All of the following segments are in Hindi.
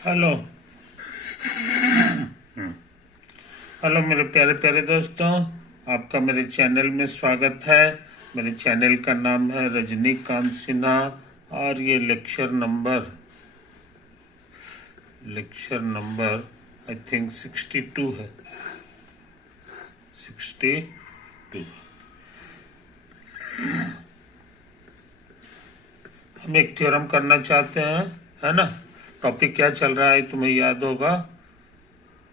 हेलो। हेलो मेरे प्यारे प्यारे दोस्तों, आपका मेरे चैनल में स्वागत है। मेरे चैनल का नाम है रजनीकांत सिन्हा और ये लेक्चर नंबर आई थिंक 62 है। 62। हम एक थ्योरम करना चाहते हैं, है ना। टॉपिक क्या चल रहा है तुम्हें याद होगा,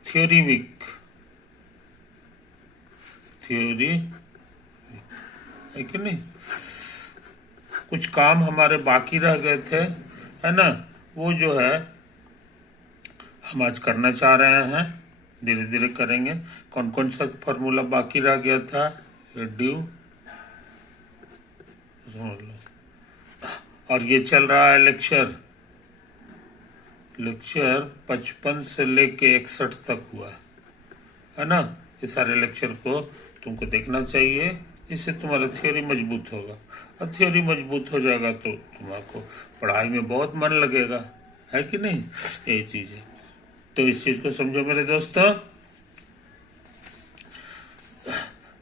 थ्योरी है कि नहीं। कुछ काम हमारे बाकी रह गए थे, है ना। वो जो है हम आज करना चाह रहे हैं, धीरे धीरे करेंगे। कौन कौन सा फॉर्मूला बाकी रह गया था, ये ड्यू और ये चल रहा है लेक्चर 55 से लेके 61 तक हुआ है ना। ये सारे लेक्चर को तुमको देखना चाहिए, इससे तुम्हारा थ्योरी मजबूत होगा और थ्योरी मजबूत हो जाएगा तो तुम्हारा पढ़ाई में बहुत मन लगेगा, है कि नहीं। यही चीज है, तो इस चीज को समझो मेरे दोस्तों।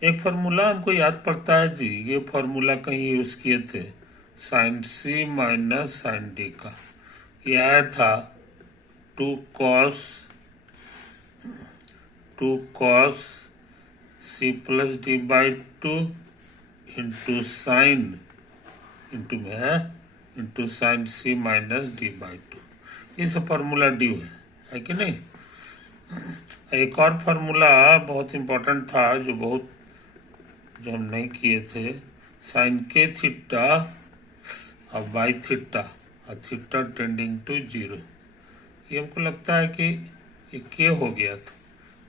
एक फार्मूला हमको याद पड़ता है जी, ये फार्मूला कहीं यूज किए थे, sine C minus sine D का। ये आया था 2 cos c plus D by 2 into sine C minus D by 2। ये सब फार्मूला ड्यू है कि नहीं। एक और फार्मूला बहुत इंपॉर्टेंट था जो हम नहीं किए थे, साइन के थीटा और बाई थीटा और थीटा टेंडिंग टू 0। ये हमको लगता है कि ये के हो गया था,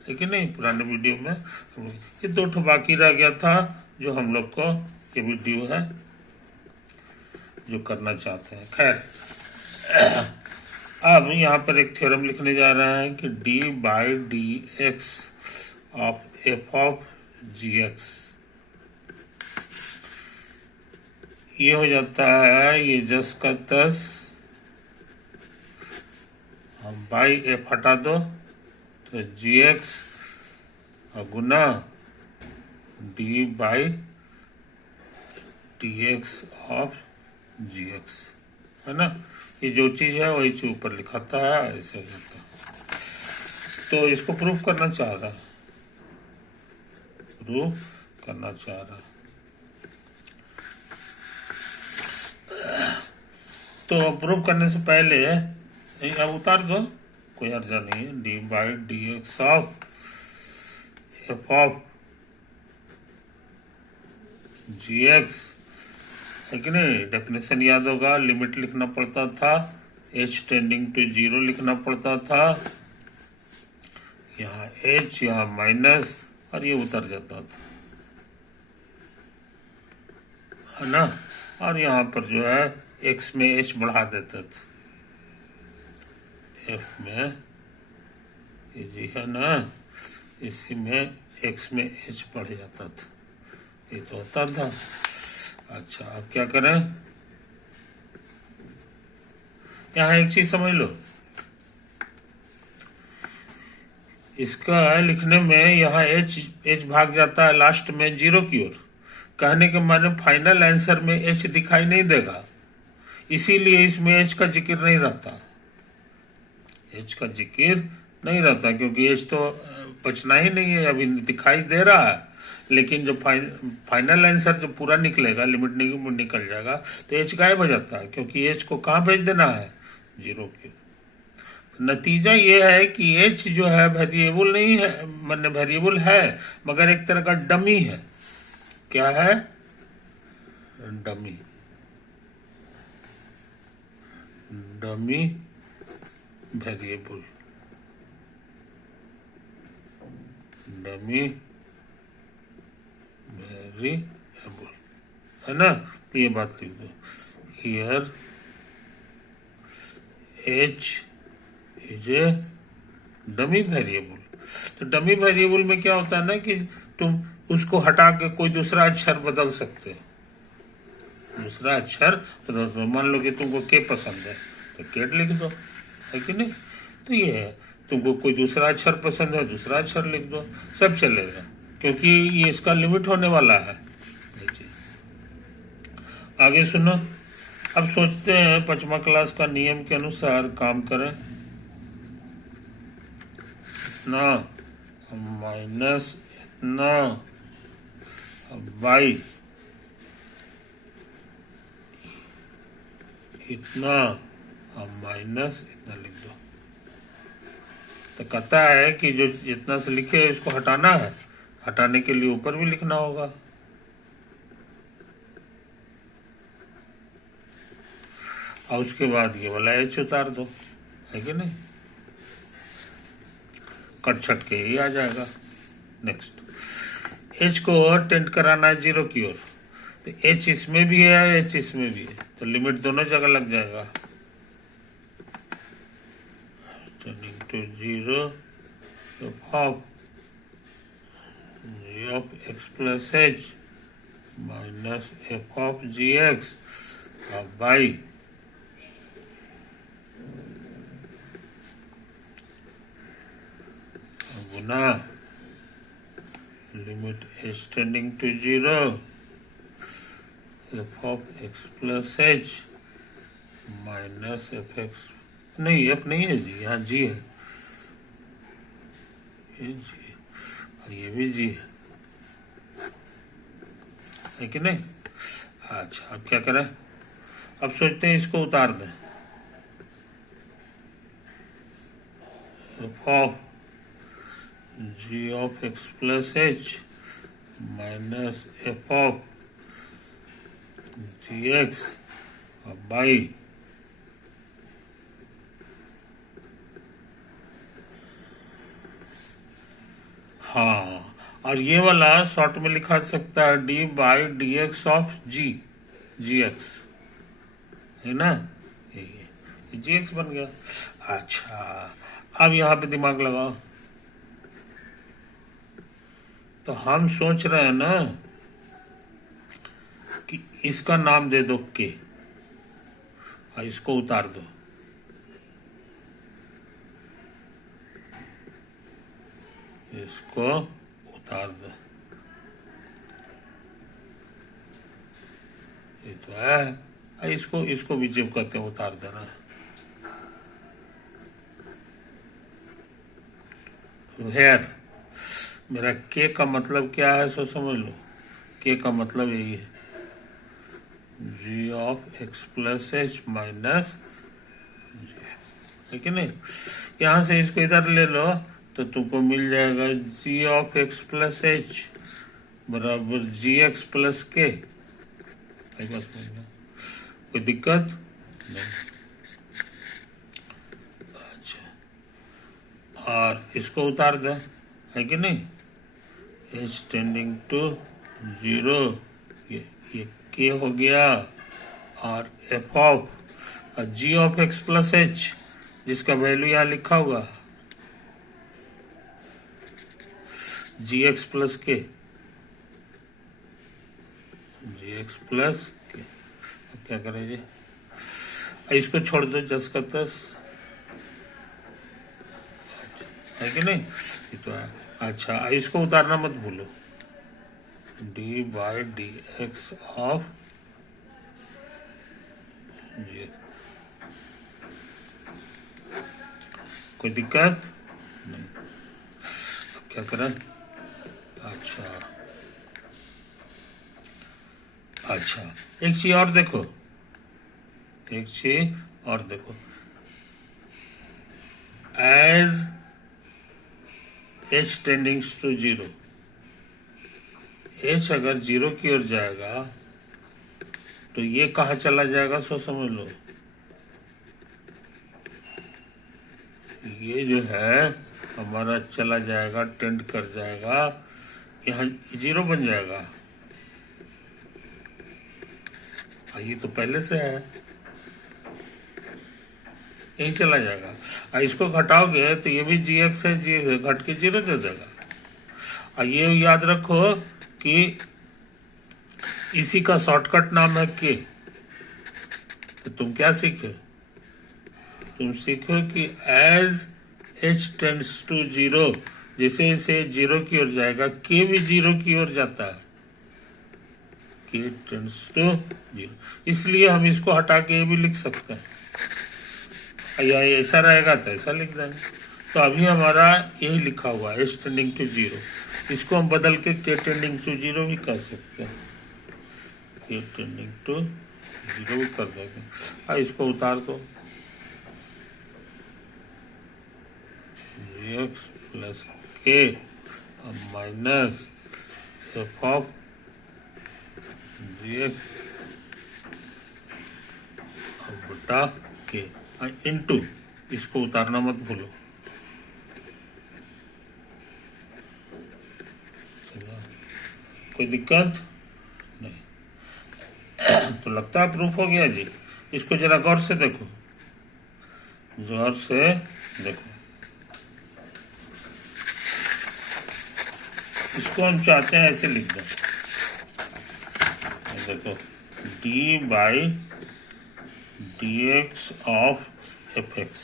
है कि नहीं। पुराने वीडियो में ये 2 ठो बाकी रह गया था जो हम लोग को ये वीडियो है जो करना चाहते हैं। खैर, अब यहाँ पर एक थ्योरम लिखने जा रहे हैं कि D by D X of F of G X, ये हो जाता है ये 10 का 10, हम बाई एफ हटा दो तो जी एक्स और गुना D by D X of G X, है ना। ये जो चीज है वही चीज ऊपर लिखाता है, ऐसे हो जाता है। तो इसको प्रूफ करना चाह रहा है, तो प्रूफ करने से पहले अब उतार दो, कोई हर्जा नहीं है। D by D X of F of G X, है कि नहीं। डेफिनेशन याद होगा, लिमिट लिखना पड़ता था, h टेंडिंग टू 0 लिखना पड़ता था, यहाँ h यहाँ माइनस और ये उतर जाता था, है ना। और यहाँ पर जो है x में h बढ़ा देते थे, f में ये जी है ना, इसी में x में h बढ़ जाता था, ये तो होता था। अच्छा, अब क्या करें, यहाँ एक चीज समझ लो, इसका लिखने में यहाँ h भाग जाता है लास्ट में 0 की ओर। कहने के माने फाइनल आंसर में h दिखाई नहीं देगा, इसीलिए इसमें h का जिक्र नहीं रहता, क्योंकि h तो बचना ही नहीं है, अभी दिखाई दे रहा है। लेकिन जब फाइनल आंसर जब पूरा निकलेगा, लिमिट निकल जाएगा तो h गायब हो जाता है, क्योंकि h को कहाँ भेज देना है, 0 की। नतीजा ये है कि h जो है वेरिएबल नहीं है, माने वेरिएबल है मगर एक तरह का डमी है। क्या है, डमी वेरिएबल, है ना। तो ये बात लिख दो, here h is a dummy variable. तो डमी वेरिएबल में क्या होता है ना कि तुम उसको हटा के कोई दूसरा अक्षर बदल सकते हो, दूसरा अक्षर। तो मान लो कि तुमको के पसंद है तो केट लिख दो, है कि नहीं। तो ये है, तुमको कोई दूसरा अक्षर पसंद है दूसरा अक्षर लिख दो, सब चलेगा, क्योंकि ये इसका लिमिट होने वाला है। देखिए आगे सुनो। अब सोचते हैं पांचवा क्लास का नियम के अनुसार काम करें ना, माइनस इतना बाई इतना और माइनस इतना लिख दो। तो कहता है कि जो इतना से लिखे है इसको हटाना है, हटाने के लिए ऊपर भी लिखना होगा। और उसके बाद ये वाला एच उतार दो, है कि नहीं, कट छट के ही आ जाएगा। नेक्स्ट, एच को टेंड कराना है 0 की ओर, तो एच इसमें भी है एच इसमें भी है, तो लिमिट दोनों जगह लग जाएगा। Tending to 0 of G of X plus H minus F of G X by गुना limit H tending to 0 F of X plus H minus F X, नहीं एफ नहीं है जी, यहाँ जी है, ये जी और ये भी जी है कि नहीं। अच्छा अब क्या करें, अब सोचते हैं इसको उतार दें। F of G of X plus H minus F of G X by हाँ, और ये वाला शॉर्ट में लिखा सकता है D by D X of G, G X है ना, ये जी एक्स बन गया। अच्छा अब यहाँ पे दिमाग लगाओ, तो हम सोच रहे हैं ना कि इसका नाम दे दो के और इसको उतार दो, इसको उतार दो, ये तो है, इसको इसको भी जब कहते हैं उतार देना। हेयर मेरा के का मतलब क्या है सो समझ लो, के का मतलब यही है G of X plus H minus G X, है कि नहीं। यहां से इसको इधर ले लो तो तुमको मिल जाएगा जी ऑफ एक्स प्लस एच बराबर जी एक्स प्लस के, बस कोई दिक्कत नहीं। अच्छा और इसको उतार दें, है कि नहीं, एच टेंडिंग टू 0 ये के हो गया और F of G of X plus H जिसका वैल्यू यहाँ लिखा होगा जी एक्स प्लस के, जी एक्स प्लस के। अब क्या करेंगे, इसको छोड़ दो 10 का 10, है कि नहीं, ये तो है। अच्छा इसको उतारना मत भूलो, D by D X of ये, कोई दिक्कत नहीं। अब क्या करें, अच्छा एक चीज और देखो, एक चीज और देखो, एज एच टेंडिंग्स टू 0, एच अगर 0 की ओर जाएगा तो ये कहाँ चला जाएगा सो समझ लो, ये जो है हमारा चला जाएगा टेंड कर जाएगा, यहाँ 0 बन जाएगा, ये तो पहले से है, यही चला जाएगा। और इसको घटाओगे तो ये भी जी एक्स है, जी घट के 0 दे देगा। और ये याद रखो कि इसी का शॉर्टकट नाम है के, तो तुम क्या सीखे, तुम सीखो कि as h tends to zero, जैसे जैसे जीरो की ओर जाएगा k भी जीरो की ओर जाता है, k टेंड्स टू जीरो, इसलिए हम इसको हटा के ये भी लिख सकते हैं, या ऐसा रहेगा तो ऐसा लिख देंगे। तो अभी हमारा यही लिखा हुआ है h टेंडिंग टू जीरो, इसको हम बदल के k टेंडिंग टू जीरो भी कर सकते हैं, k टेंडिंग टू जीरो भी कर देंगे। इसको उतार दो, x plus K minus F of G X बटा के इंटू, इसको उतारना मत भूलो, कोई दिक्कत नहीं। तो लगता है प्रूफ हो गया जी। इसको जरा गौर से देखो, गौर से देखो, इसको हम चाहते हैं ऐसे लिख दें, देखो D by D X of F X,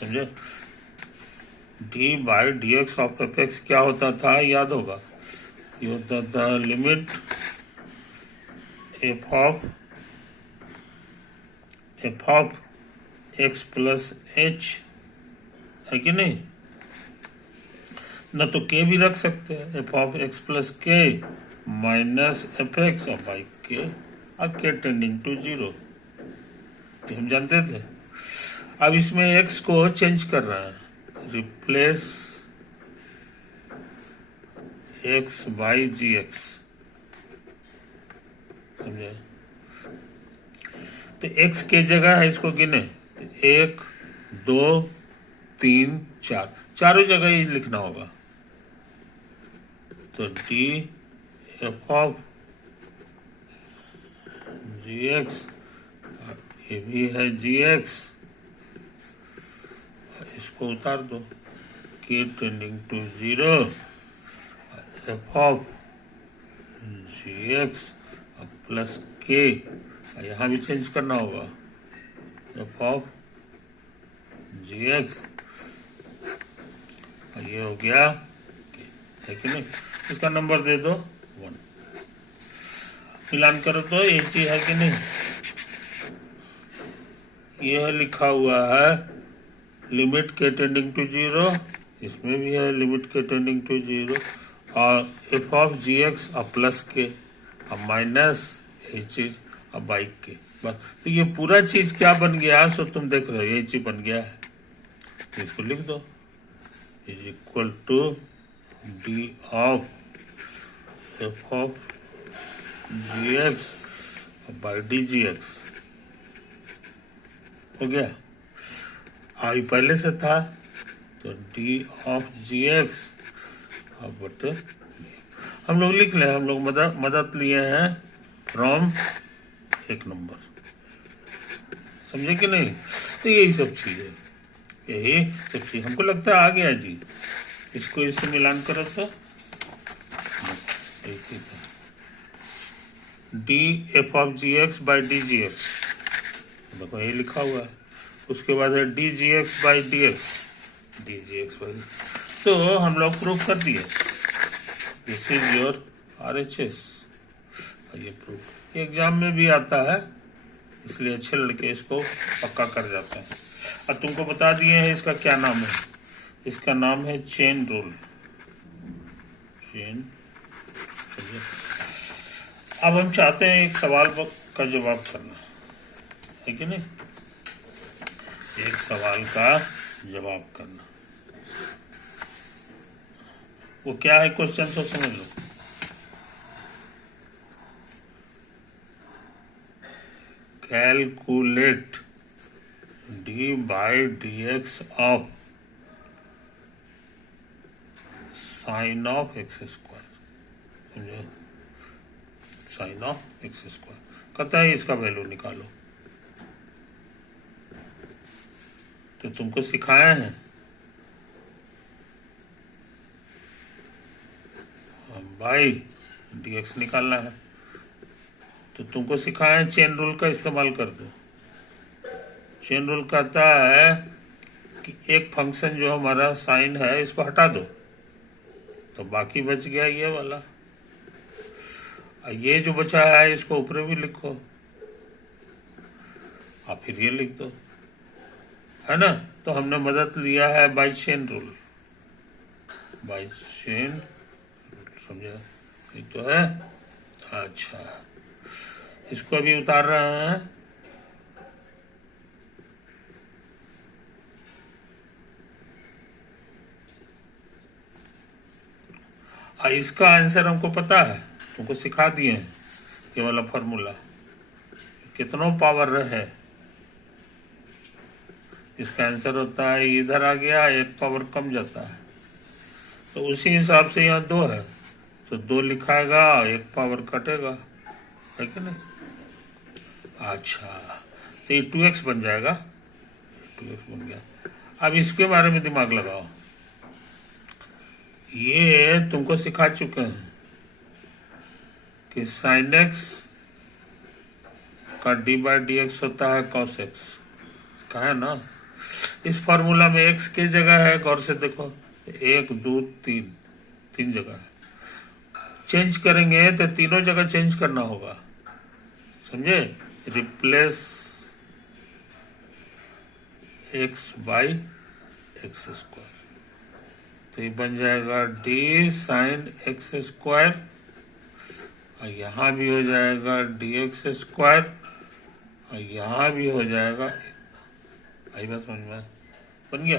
समझे? D by D X of F X क्या होता था, याद होगा, ये होता था limit F of X plus H, है कि नहीं? न तो के भी रख सकते हैं, F of X plus K minus F x और बाई के, और के टेंडिंग टू जीरो, तो हम जानते थे। अब इसमें एक्स को चेंज कर रहा है, replace X by G X, समझे? तो एक्स के जगह है, इसको गिने तो 1 2 3 4, चारों जगह ही लिखना होगा। तो D F of G X, ये भी है जी एक्स, इसको उतार दो, K tending to zero F of G X plus K, यहाँ भी चेंज करना होगा, एफ ऑफ जी एक्स, ये हो गया, है कि नहीं? इसका नंबर दे दो 1, मिलान करो तो एक चीज है कि नहीं? यह लिखा हुआ है लिमिट के टेंडिंग टू जीरो, इसमें भी है लिमिट के टेंडिंग टू जीरो, और एफ ऑफ जी एक्स और प्लस के और माइनस ये चीज और बाइक के, बस। तो ये पूरा चीज क्या बन गया, सो तुम देख रहे हो ये चीज बन गया है, इसको लिख दो, is equal to D of F of G X by D G X, हो गया। आई पहले से था, तो डी ऑफ जी एक्स बटे, हम लोग लिख ले, हम लोग मदद लिए हैं फ्रॉम एक नंबर, समझे कि नहीं? तो यही सब चीज है, यही सब चीज हमको लगता है आ गया जी। इसको इससे मिलान करो तो D F of G X by D G X, देखो ये लिखा हुआ है। उसके बाद है D G X by D X, D G X by, तो हम लोग प्रूफ कर दिए, this is your R H S. ये प्रूफ एग्जाम में भी आता है, इसलिए अच्छे लड़के इसको पक्का कर जाते हैं। अब तुमको बता दिए हैं इसका क्या नाम है, इसका नाम है चेन रूल, चेन। अब हम चाहते हैं एक सवाल का जवाब करना, है कि नहीं? एक सवाल का जवाब करना, वो क्या है क्वेश्चन, तो समझ लो। Calculate D by D X of sine of X square, समझे? साइन ऑफ एक्स स्क्वायर कहता है इसका वैल्यू निकालो, तो तुमको सिखाया है बाई डी एक्स निकालना है, तो तुमको सिखाया है चेन रूल का इस्तेमाल कर दो। चेन रूल कहता है एक फंक्शन जो हमारा साइन है इसको हटा दो, तो बाकी बच गया ये वाला। ये जो बचा है इसको ऊपर भी लिखो और फिर ये लिख दो, है ना। तो हमने मदद लिया है by chain rule, by chain rule, समझा? ये तो है। अच्छा, इसको अभी उतार रहे हैं। इसका आंसर हमको पता है, तुमको सिखा दिए हैं ये वाला फॉर्मूला। कितनों पावर है, इसका आंसर होता है इधर आ गया, एक पावर कम जाता है, तो उसी हिसाब से यहाँ 2 है तो 2 लिखाएगा, एक पावर कटेगा, है कि नहीं? अच्छा, तो ये 2x बन जाएगा, 2x बन गया। अब इसके बारे में दिमाग लगाओ, ये तुमको सिखा चुके हैं कि साइन एक्स का d/dx होता है cos x, कहा है ना। इस फॉर्मूला में x की जगह है, गौर से देखो, 1 2 3, 3 जगह है। चेंज करेंगे तो तीनों जगह चेंज करना होगा, समझे? Replace x by x square, तो ये बन जाएगा d साइन एक्स स्क्वायर, और यहाँ भी हो जाएगा dx स्क्वायर, और यहाँ भी हो जाएगा। आई बात समझ में? बन गया,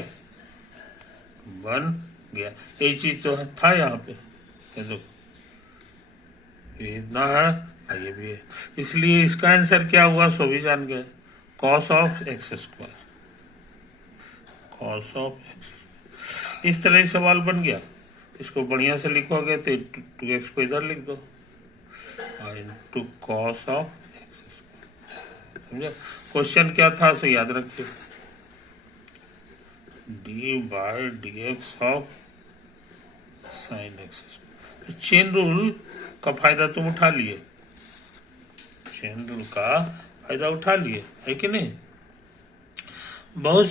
बन गया। यही चीज तो था यहाँ पे, ये देखो, ये इतना है और ये भी है, इसलिए इसका आंसर क्या हुआ सो भी जान गए, cos of X square, cos of x. इस तरह सवाल बन गया। इसको बढ़िया से लिखोगे तो 2x को इधर लिख दो और इंटू कॉस ऑफ एक्स, समझे? क्वेश्चन क्या था सो याद रखिए, d/dx ऑफ साइन एक्स। तो चेन रूल का फायदा तुम उठा लिए, चेन रूल का फायदा उठा लिए, है कि नहीं? बहुत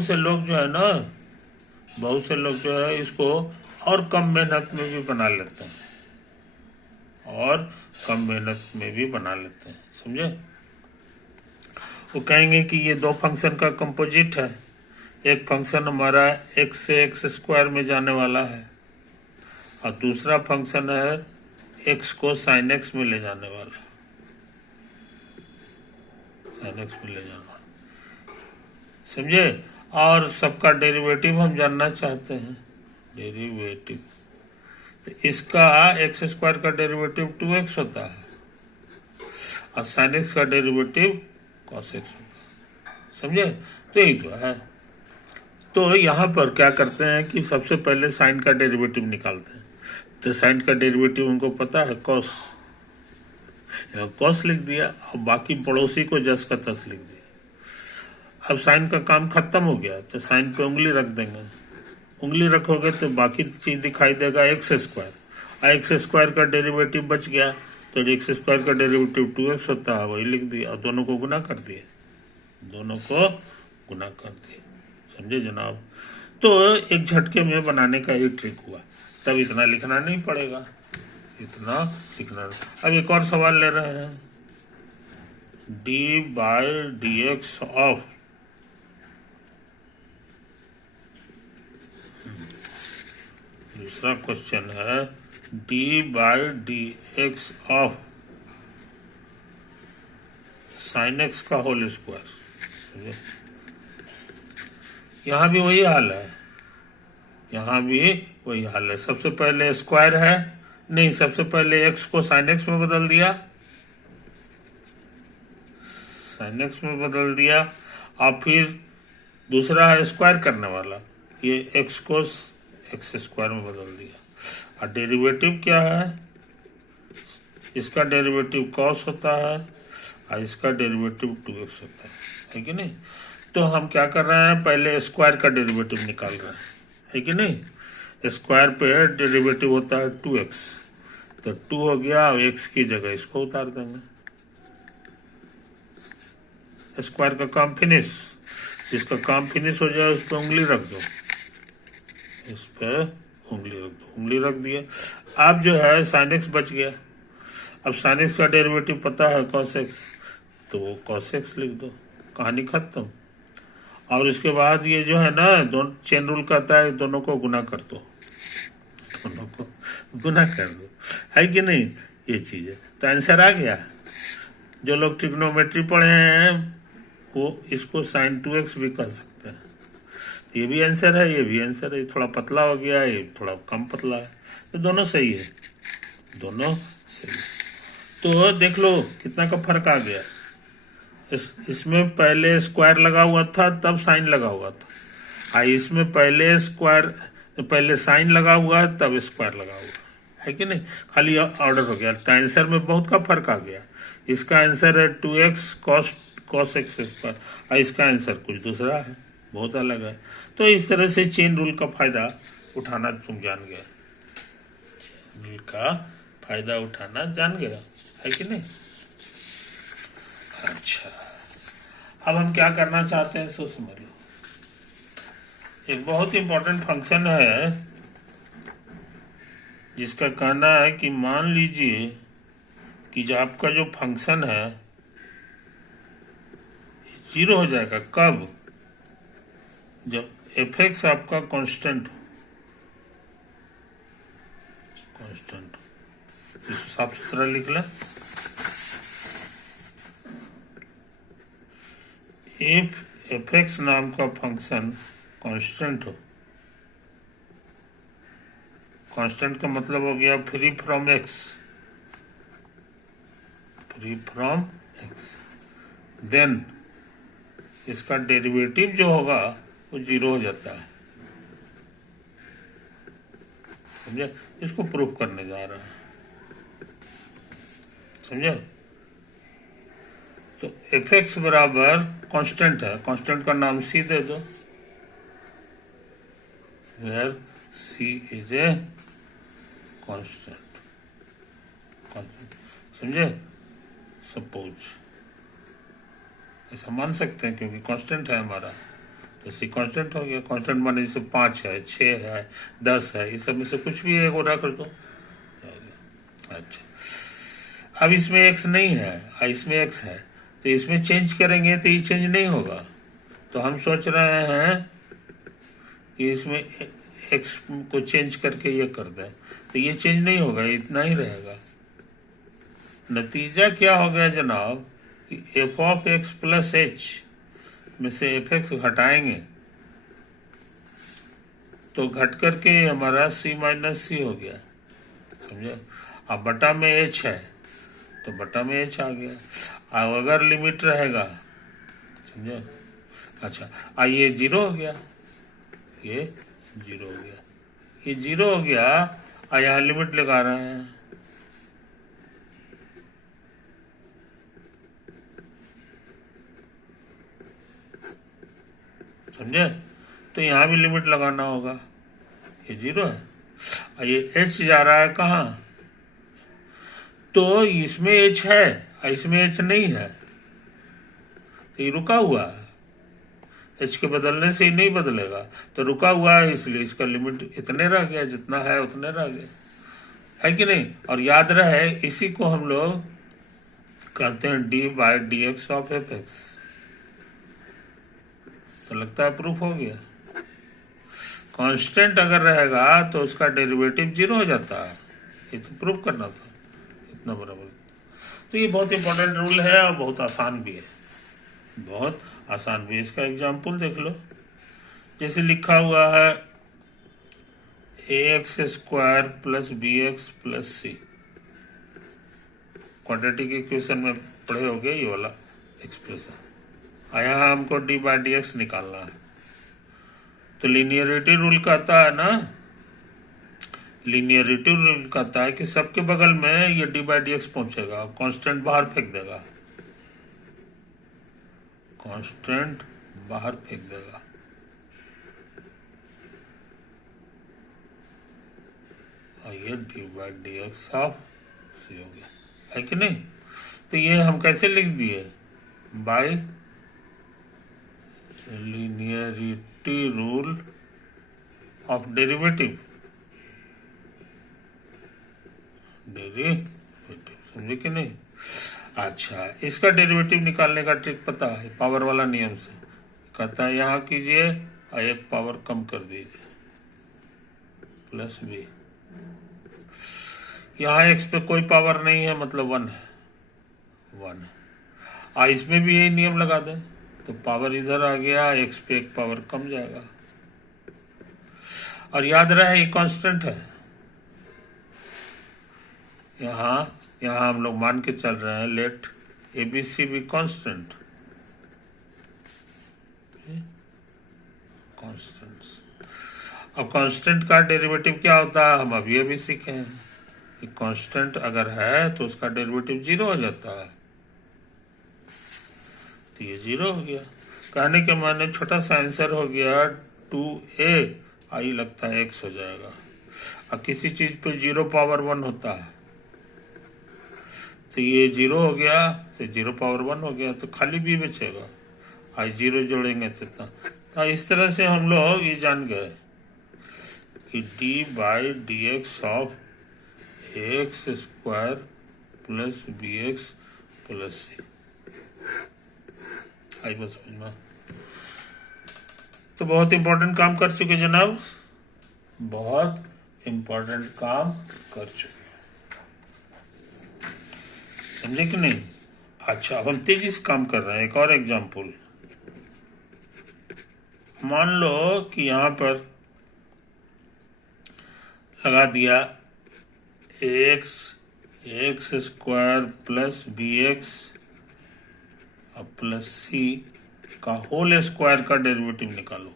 से लोग जो है ना, बहुत से लोग जो है इसको और कम मेहनत में भी बना लेते हैं, और कम मेहनत में भी बना लेते हैं, समझे? वो कहेंगे कि ये 2 फंक्शन का कंपोजिट है, एक फंक्शन हमारा x से एक्स स्क्वायर में जाने वाला है और दूसरा फंक्शन है x को साइन एक्स में ले जाने वाला, साइन एक्स में ले जाना, समझे? और सबका डेरिवेटिव हम जानना चाहते हैं, डेरिवेटिव। तो इसका एक्स स्क्वायर का डेरिवेटिव 2x होता है और साइन एक्स का डेरिवेटिव cos x होता है, समझे? तो यही तो है। तो यहाँ पर क्या करते हैं कि सबसे पहले साइन का डेरिवेटिव निकालते हैं। तो साइन का डेरिवेटिव उनको पता है cos, cos लिख दिया और बाकी पड़ोसी को जस का तस लिख दिया। अब साइन का काम खत्म हो गया, तो साइन पे उंगली रख देंगे, उंगली रखोगे तो बाकी चीज दिखाई देगा एक्स स्क्वायर, और एक्स स्क्वायर का डेरिवेटिव बच गया, तो एक्स स्क्वायर का डेरिवेटिव 2x होता है, वही लिख दिया और दोनों को गुना कर दिए, दोनों को गुना कर दिए, समझे जनाब? तो एक झटके में बनाने का ही ट्रिक हुआ, तब इतना लिखना नहीं पड़ेगा, इतना लिखना। अब एक और सवाल ले रहे हैं, d/dx ऑफ, दूसरा क्वेश्चन है d/dx ऑफ साइन एक्स का होल स्क्वायर। यहाँ भी वही हाल है, यहाँ भी वही हाल है। सबसे पहले स्क्वायर है, नहीं, सबसे पहले एक्स को साइन एक्स में बदल दिया, साइन एक्स में बदल दिया, और फिर दूसरा है स्क्वायर करने वाला, ये एक्स को एक्स स्क्वायर में बदल दिया। और डेरिवेटिव क्या है, इसका डेरिवेटिव cos होता है और इसका डेरिवेटिव 2x होता है कि नहीं? तो हम क्या कर रहे हैं, पहले स्क्वायर का डेरिवेटिव निकाल रहे हैं, है कि नहीं? स्क्वायर पे डेरिवेटिव होता है 2x, तो 2 हो गया और x की जगह इसको उतार देंगे, स्क्वायर का काम फिनिश। जिसका काम फिनिश हो जाए उस पर उंगली रख दो, इस पर उंगली रख दो, उंगली रख दिया। अब जो है साइन एक्स बच गया। अब साइन एक्स का डेरिवेटिव पता है कॉस एक्स, तो वो कॉस एक्स लिख दो, कहानी खत्म। और इसके बाद ये जो है ना, दोनों चेन रूल कहता है दोनों को गुना कर दो, दोनों को गुना कर दो, है कि नहीं? ये चीज है, तो आंसर आ गया। जो लोग ट्रिग्नोमेट्री पढ़े हैं वो इसको साइन 2x भी कह सकते हैं। ये भी आंसर है, ये भी आंसर है। थोड़ा पतला हो गया, ये थोड़ा कम पतला है, तो दोनों सही है, दोनों सही है। तो देख लो कितना का फर्क आ गया। इसमें पहले स्क्वायर लगा हुआ था तब साइन लगा हुआ था, इसमें पहले स्क्वायर, पहले साइन लगा हुआ है तब स्क्वायर लगा हुआ है कि नहीं? खाली ऑर्डर हो गया, तो आंसर में बहुत का फर्क आ गया। इसका आंसर है 2x cos x स्क्वायर, और इसका आंसर कुछ दूसरा है, बहुत अलग है। तो इस तरह से चेन रूल का फायदा उठाना तुम जान गए, रूल का फायदा उठाना जान गया, है कि नहीं? अच्छा, अब हम क्या करना चाहते हैं सो समझ लो। एक बहुत इंपॉर्टेंट फंक्शन है जिसका कहना है कि मान लीजिए कि जो आपका जो फंक्शन है 0 हो जाएगा। कब? जब एफ एक्स आपका कांस्टेंट हो, कांस्टेंट। इसको साफ सुथरा लिख लें, इफ एफ एक्स नाम का फंक्शन कांस्टेंट हो। कांस्टेंट का मतलब हो गया free from X, free from X, then इसका डेरिवेटिव जो होगा वो 0 हो जाता है। समझे? इसको प्रूफ करने जा रहा है, समझे? तो एफ एक्स बराबर कांस्टेंट है, कांस्टेंट का नाम सी दे दो, where C is a constant, समझे? सपोज ऐसा मान सकते हैं क्योंकि कांस्टेंट है हमारा, तो सी कांस्टेंट हो गया। कांस्टेंट माने जैसे 5 है, 6 है, 10 है, इस सब में से कुछ भी है वो रख दो। अच्छा, अब इसमें एक्स नहीं है और इसमें एक्स है, तो इसमें चेंज करेंगे तो ये चेंज नहीं होगा। तो हम सोच रहे हैं कि इसमें एक्स को चेंज करके ये कर दें, तो ये चेंज नहीं होगा, इतना ही रहेगा। नतीजा क्या हो गया जनाब कि F of X plus H में से एफ एक्स घटाएंगे तो घट करके हमारा सी माइनस सी हो गया, समझे? अब बटा में एच है तो बटा में एच आ गया। अब अगर लिमिट रहेगा, समझे? अच्छा, ये 0 हो गया, ये 0 हो गया, ये 0 हो गया, और यहाँ लिमिट लगा रहे हैं, समझे? तो यहाँ भी लिमिट लगाना होगा, ये 0 है और ये h जा रहा है कहाँ? तो इसमें h है और इसमें h नहीं है, तो ये रुका हुआ है, h के बदलने से ही नहीं बदलेगा, तो रुका हुआ है, इसलिए इसका लिमिट इतने रह गया, जितना है उतने रह गए, है कि नहीं? और याद रहे इसी को हम लोग कहते हैं d/dx ऑफ एफ एक्स। तो लगता है प्रूफ हो गया। कांस्टेंट अगर रहेगा तो उसका डेरिवेटिव 0 हो जाता है, ये तो प्रूफ करना था, इतना बराबर। तो ये बहुत इंपॉर्टेंट रूल है और बहुत आसान भी है, बहुत आसान भी है। इसका एग्जाम्पल देख लो, जैसे लिखा हुआ है ax square plus B X plus C, quadratic equation में पढ़े हो गए ये वाला एक्सप्रेशन। यहाँ हमको d/dx निकालना है, तो लीनियरिटी रूल कहता है ना, लीनियरिटी रूल कहता है कि सबके बगल में ये d/dx पहुंचेगा, कांस्टेंट बाहर फेंक देगा, कांस्टेंट बाहर फेंक देगा। और ये d/dx ऑफ सी हो गया, है कि नहीं? तो ये हम कैसे लिख दिए? By linearity rule of derivative, समझे कि नहीं? अच्छा, इसका डेरिवेटिव निकालने का ट्रिक पता है, पावर वाला नियम से। कहता है यहाँ कीजिए और एक पावर कम कर दीजिए, प्लस बी। यहाँ एक्स पे कोई पावर नहीं है, मतलब 1 है, 1 है। इसमें भी यही नियम लगा दें तो पावर इधर आ गया, एक्स पे एक पावर कम जाएगा। और याद रहे ये कांस्टेंट है। यहाँ हम लोग मान के चल रहे हैं let ABC be constant, constants. अब कांस्टेंट का डेरिवेटिव क्या होता है हम अभी सीखे हैं कि कांस्टेंट अगर है तो उसका डेरिवेटिव 0 हो जाता है, तो ये 0 हो गया। कहने के माने छोटा सा आंसर हो गया 2a, आई लगता है x हो जाएगा। अब किसी चीज पे 0 पावर 1 होता है तो ये 0 हो गया, तो 0 पावर 1 हो गया, तो खाली b बचेगा। आज 0 जोड़ेंगे तो इस तरह से हम लोग ये जान गए कि d/dx of X square plus B X plus C. आई बस समझना। तो बहुत इंपॉर्टेंट काम कर चुके जनाब, बहुत इंपॉर्टेंट काम कर चुके, समझे कि नहीं? अच्छा, अब हम तेजी से काम कर रहे हैं। एक और एग्जाम्पल, मान लो कि यहां पर लगा दिया X square plus B X और प्लस सी का होल स्क्वायर का डेरिवेटिव निकालो।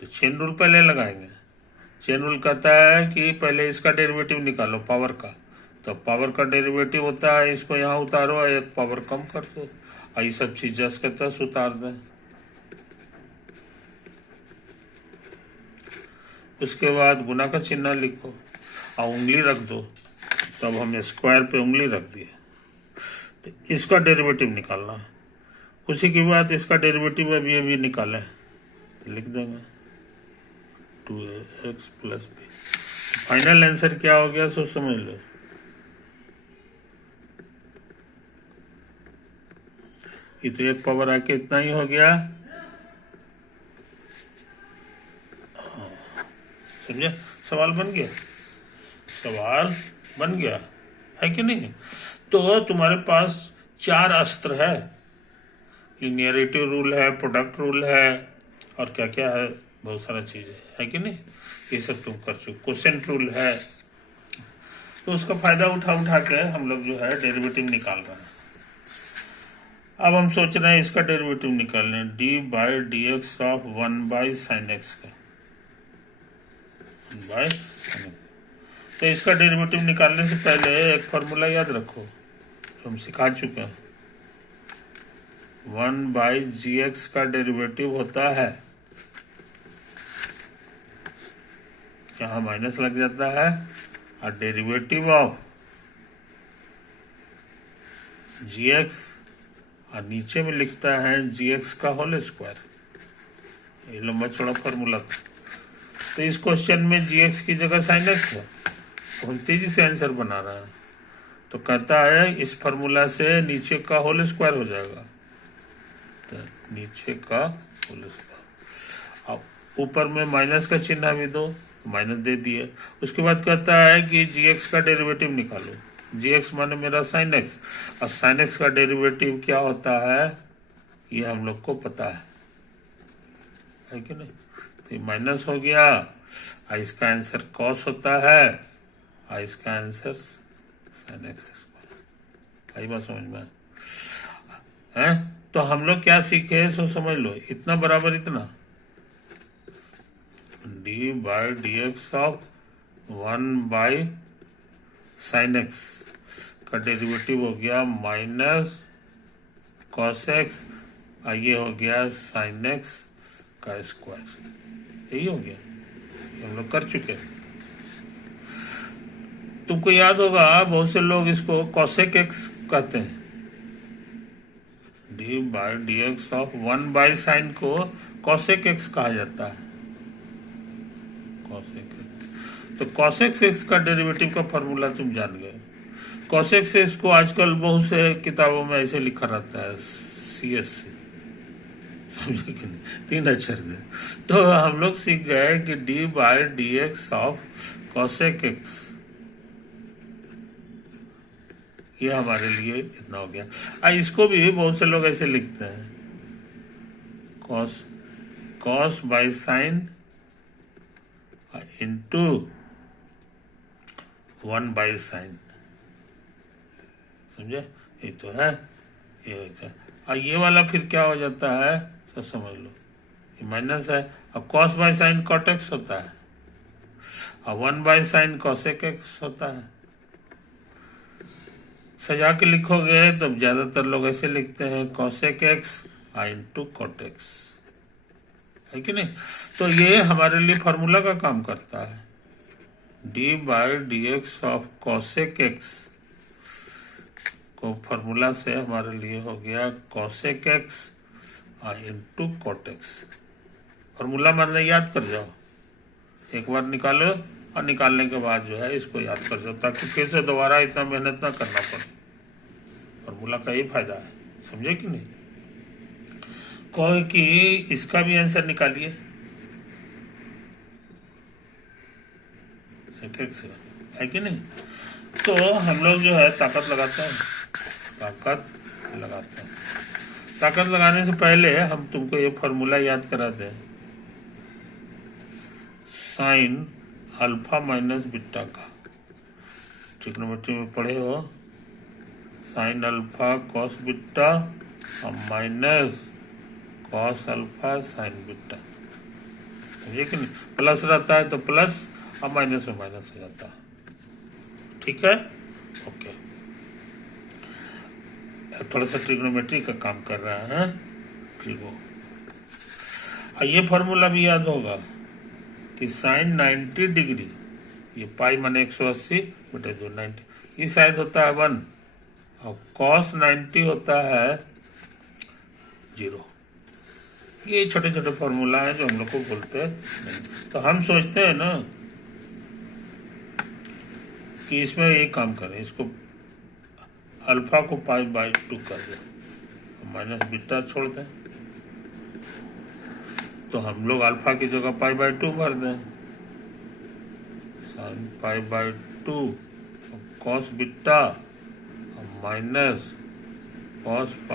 तो चेन रूल पहले लगाएंगे। चेन रूल कहता है कि पहले इसका डेरिवेटिव निकालो पावर का, तो पावर का डेरिवेटिव होता है इसको यहाँ उतारो, एक पावर कम कर दो, ये सब चीज जस के तस उतार दें। उसके बाद गुना का चिन्ह लिखो और उंगली रख दो, तब हम स्क्वायर पे उंगली रख दिए। तो इसका डेरिवेटिव निकालना है। उसी के बाद इसका डेरिवेटिव अभी निकालें, तो लिख देंगे 2x plus B. Final answer क्या हो गया सो समझ लो। ये तो एक पावर आके इतना ही हो गया, समझे? सवाल बन गया, सवाल बन गया है कि नहीं? तो तुम्हारे पास 4 अस्त्र है, लिनियरिटी रूल है, प्रोडक्ट रूल है, और क्या क्या है, बहुत सारा चीज है कि नहीं? ये सब तुम कर चुके। क्वोशिएंट रूल है, तो उसका फायदा उठा के हम लोग जो है डेरिवेटिव निकाल रहे हैं। अब हम सोच रहे हैं इसका डेरिवेटिव निकालने, d/dx ऑफ 1/sin x का बाय। तो इसका डेरिवेटिव निकालने से पहले एक फॉर्मूला याद रखो जो हम सिखा चुके हैं। 1/gx का डेरिवेटिव होता है, यहाँ माइनस लग जाता है, और डेरिवेटिव ऑफ gx और नीचे में लिखता है gx का होल स्क्वायर। ये लंबा चौड़ा फॉर्मूला था। तो इस क्वेश्चन में gx की जगह sin x है, तो हम तेजी से आंसर बना रहे हैं। तो कहता है इस फॉर्मूला से नीचे का होल स्क्वायर हो जाएगा, तो नीचे का होल स्क्वायर। अब ऊपर में माइनस का चिन्ह भी दो, माइनस दे दिए। उसके बाद कहता है कि gx का डेरिवेटिव निकालो। gx माने मेरा sin x, और sin x का डेरिवेटिव क्या होता है ये हम लोग को पता है कि नहीं? तो माइनस हो गया, और इसका आंसर cos होता है, और इसका आंसर sin x स्क्वायर। आई बात समझ में है? तो हम लोग क्या सीखे सो समझ लो, इतना बराबर इतना, d/dx ऑफ 1/sin x का डेरिवेटिव हो गया माइनस cos x, और ये हो गया sin x का स्क्वायर। यही हो गया, हम लोग कर चुके। तुमको याद होगा बहुत से लोग इसको cosec x कहते हैं, D by D X of 1/sin को cosec x कहा जाता है। cosec x, तो cosec x का डेरिवेटिव का फॉर्मूला तुम जान गए। cosec x को आजकल बहुत से किताबों में ऐसे लिखा रहता है CSC, समझे कि नहीं, 3 अक्षर में। तो हम लोग सीख गए कि D by D X of cosec x, ये हमारे लिए इतना हो गया। इसको भी बहुत से लोग ऐसे लिखते हैं, cos by sine into 1/sin, समझे, ये तो है, ये होता है। और ये वाला फिर क्या हो जाता है तो समझ लो, ये माइनस है। अब cos by sine cot x होता है और 1/sin cosec x होता है। सजा के लिखोगे तब ज्यादातर लोग ऐसे लिखते हैं cosec x into cot x, है कि नहीं। तो ये हमारे लिए फार्मूला का काम करता है, D by D X of cosec x को फार्मूला से हमारे लिए हो गया cosec x into cot x। Formula मतलब याद कर जाओ, एक बार निकालो और निकालने के बाद जो है इसको याद कर जाओ, ताकि फिर से दोबारा इतना मेहनत ना करना पड़े। फॉर्मूला का ही फायदा है, समझे कि नहीं। कोई कि इसका भी आंसर निकालिए, है कि नहीं। तो हम लोग जो है ताकत लगाते हैं, ताकत लगाने से पहले हम तुमको ये फॉर्मूला याद करा दें, साइन अल्फा माइनस बीटा का, ट्रिग्नोमेट्री में पढ़े हो, साइन अल्फा कॉस बीटा और minus cos alpha sign beta, समझे कि नहीं। प्लस रहता है तो प्लस और माइनस में माइनस हो जाता है, ठीक है, ओके। थोड़ा सा ट्रिग्नोमेट्री का काम कर रहा है ट्रिगो। और ये फॉर्मूला भी याद होगा कि साइन 90 डिग्री, ये पाई माने 180 बटे 2, 90, ये शायद होता है 1 और कॉस 90 होता है 0। ये छोटे छोटे फॉर्मूला है जो हम लोग को बोलते हैं। तो हम सोचते हैं ना कि इसमें ये काम करें, इसको अल्फा को पाई बाई 2 कर दें, माइनस बीटा छोड़ दें, तो हम लोग अल्फा की जगह पाई बाई 2 भर दें, sine pi by 2 cos beta minus cos pi